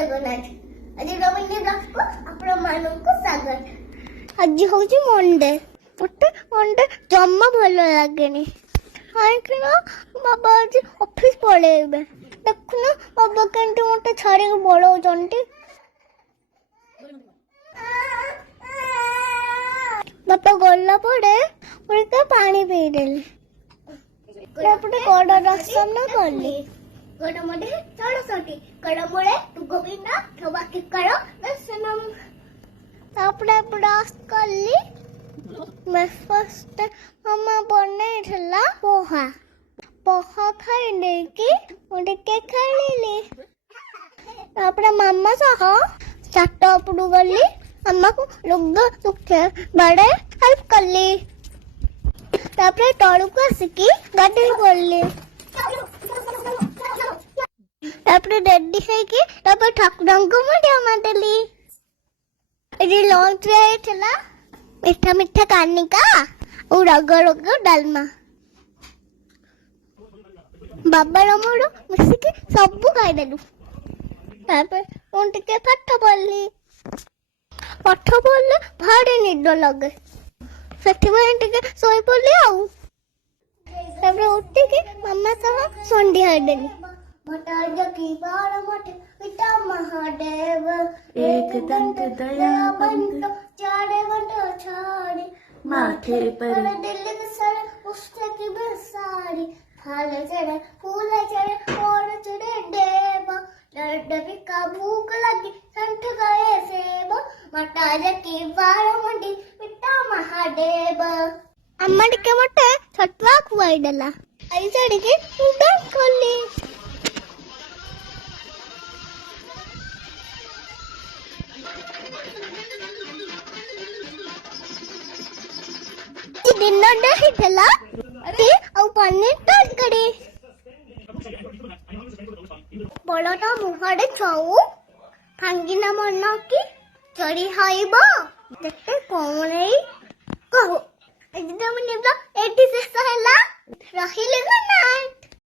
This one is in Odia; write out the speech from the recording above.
ଜଗନ୍ନାଥ। ଆଜି ରବିନ୍ଦ୍ର ବ୍ଲଗକୁ ଆପଣମାନଙ୍କୁ ସ୍ୱାଗତ। ଆଜି ହଉଛି ମଣ୍ଡେ। ମତେ ମଣ୍ଡେ ଜମା ଭଲ ଲାଗେନି କାହିଁକି ନା ବାବା ଆଜି ଅଫିସ ପଳେଇବେ। ଦେଖୁନ ବାବା କେମିତି ମତେ ଛାଡ଼ିକି ପଳଉଛନ୍ତି। ବାପା ଗଲା ପରେ ଟିକେ ପାଣି ପିଇଦେଲି। ତାପରେ ଗଡ଼ ଦର୍ଶନ କଲି। ଗଡ଼ମୁଳେ ଷୋଳଶଟି ଗଡ଼ମୂଳେ ଗୋବିନ୍ଦ ବାକିକାର ଦର୍ଶନମ୍। ତାପରେ ବ୍ରସ୍ କଲି। ବ୍ରେକଫାଷ୍ଟ ମାମା ବନେଇଥିଲା ପୋହା ଖାଇ ଦେଇକି ମୁଁ ଟିକେ ଖେଳିଲି। ତାପରେ ମାମା ସହ ଛାତ ଉପରକୁ ଗଲି। ମାମାକୁ ଲୁଗା ଶୁଖେଇବାରେ ହେଲ୍ପ କଲି। ତାପରେ ତଳକୁ ଆସିକି ଗାଧୋଇ ପଡିଲି। ତାପରେ ରେଡି ହେଇକି ତାପରେ ଠାକୁରଙ୍କୁ ମୁଣ୍ଡିଆ ମାରିଦେଲି। ଏଠି ଲଞ୍ଚରେ ହେଇଥିଲା ମିଠା ମିଠା କାନିକା ଆଉ ରଗ ରଗ ଡାଲମା। ବାବାର ମୋର ମିଶିକି ସବୁ ଖାଇଦେଲୁ। ତାପରେ ମୁଁ ଟିକେ ପାଠ ପଢିଲି। ପାଠ ପଢିଲେ ଭାରି ନିଦ ଲାଗେ, ସେଥିପାଇଁ ଟିକେ ଶୋଇପଡିଲି ଆଉ। ତାପରେ ଉଠିକି ମାମା ସହ ସନ୍ଧ୍ୟା ଦେଲି। ପିତା ମହାଦେବ ଏକ ଦନ୍ତ ଦୟାବନ୍ତ ଚାରେ ଗଣ୍ଡ ଛାଡ଼ି माथे पर दिल सर पुस्तक बसारी फल चढ़े फूल चढ़े और चढ़े देव डबी का भूख लगी संठ गए सेब मटार की बार मंडी पिता महादेव। अम्मा टिके मटे छटवा खुआई देला। आई चढ़ी के उड़ान खोली। डिनर ହେଇଥିଲା ଆଉ ପନିର ତରକାରୀ। ବଳଦ ମୁହଁରେ ଛଉ ଭାଙ୍ଗିନା ମନ କି ଚଢି ଖାଇବ ଯେତେ କମଳେଇ